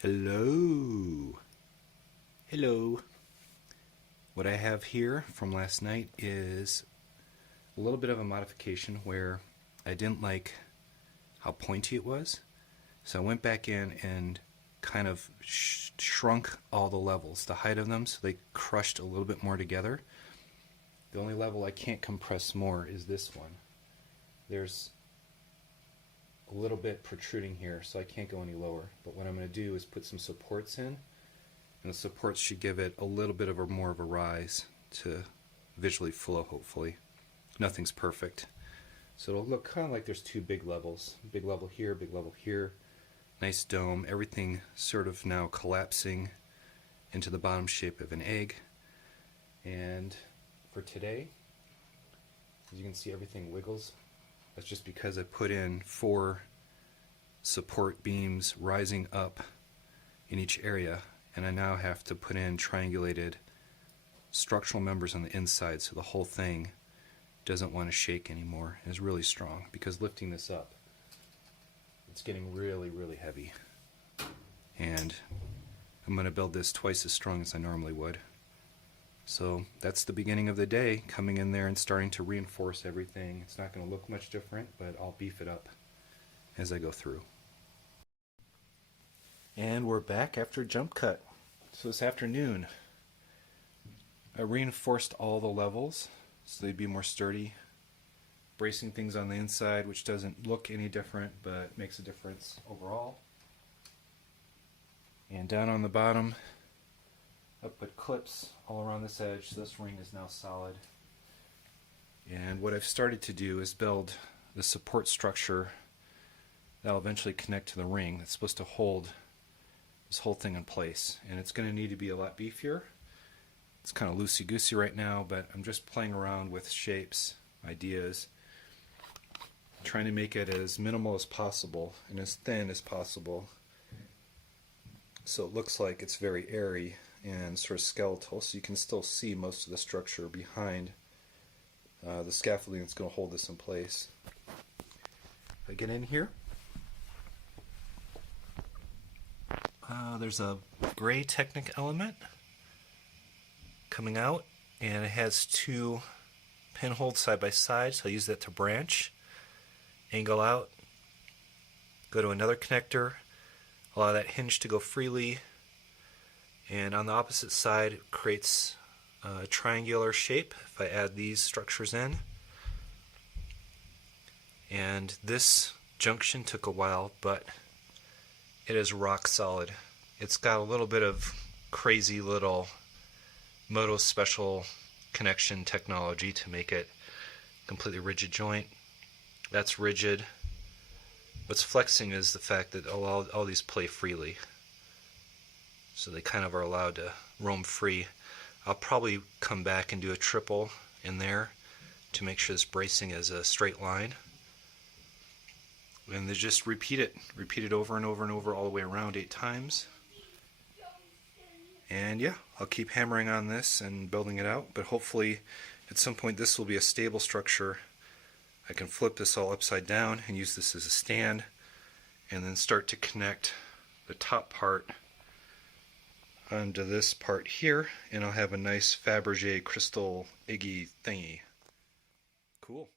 Hello. Hello. What I have here from last night is a little bit of a modification where I didn't like how pointy it was. So I went back in and kind of shrunk all the levels, the height of them, so they crushed a little bit more together. The only level I can't compress more is this one. There's a little bit protruding here, so I can't go any lower. But what I'm going to do is put some supports in, and the supports should give it a little bit of more of a rise to visually flow, hopefully. Nothing's perfect. So it'll look kind of like there's two big levels. Big level here, big level here. Nice dome, everything sort of now collapsing into the bottom shape of an egg. And for today, as you can see, everything wiggles. That's just because I put in 4 support beams rising up in each area, and I now have to put in triangulated structural members on the inside so the whole thing doesn't want to shake anymore. It's really strong because lifting this up, it's getting really, really heavy. And I'm going to build this twice as strong as I normally would. So that's the beginning of the day, coming in there and starting to reinforce everything. It's not going to look much different, but I'll beef it up as I go through. And we're back after jump cut. So this afternoon, I reinforced all the levels so they'd be more sturdy, bracing things on the inside, which doesn't look any different, but makes a difference overall. And down on the bottom, I put clips all around this edge, so this ring is now solid. And what I've started to do is build the support structure that'll eventually connect to the ring that's supposed to hold this whole thing in place. And it's going to need to be a lot beefier. It's kind of loosey-goosey right now, but I'm just playing around with shapes, ideas, trying to make it as minimal as possible and as thin as possible, so it looks like it's very airy and sort of skeletal, so you can still see most of the structure behind the scaffolding that's going to hold this in place. If I get in here, there's a gray Technic element coming out, and it has 2 pinholes side by side, so I use that to branch, angle out, go to another connector, allow that hinge to go freely, and on the opposite side it creates a triangular shape if I add these structures in. And this junction took a while, but it is rock solid. It's got a little bit of crazy little Moto special connection technology to make it completely rigid joint. That's rigid. What's flexing is the fact that all these play freely. So they kind of are allowed to roam free. I'll probably come back and do a triple in there to make sure this bracing is a straight line. And then just repeat it over and over and over all the way around 8 times. And yeah, I'll keep hammering on this and building it out, but hopefully at some point this will be a stable structure. I can flip this all upside down and use this as a stand, and then start to connect the top part onto this part here, and I'll have a nice Fabergé crystal eggy thingy. Cool.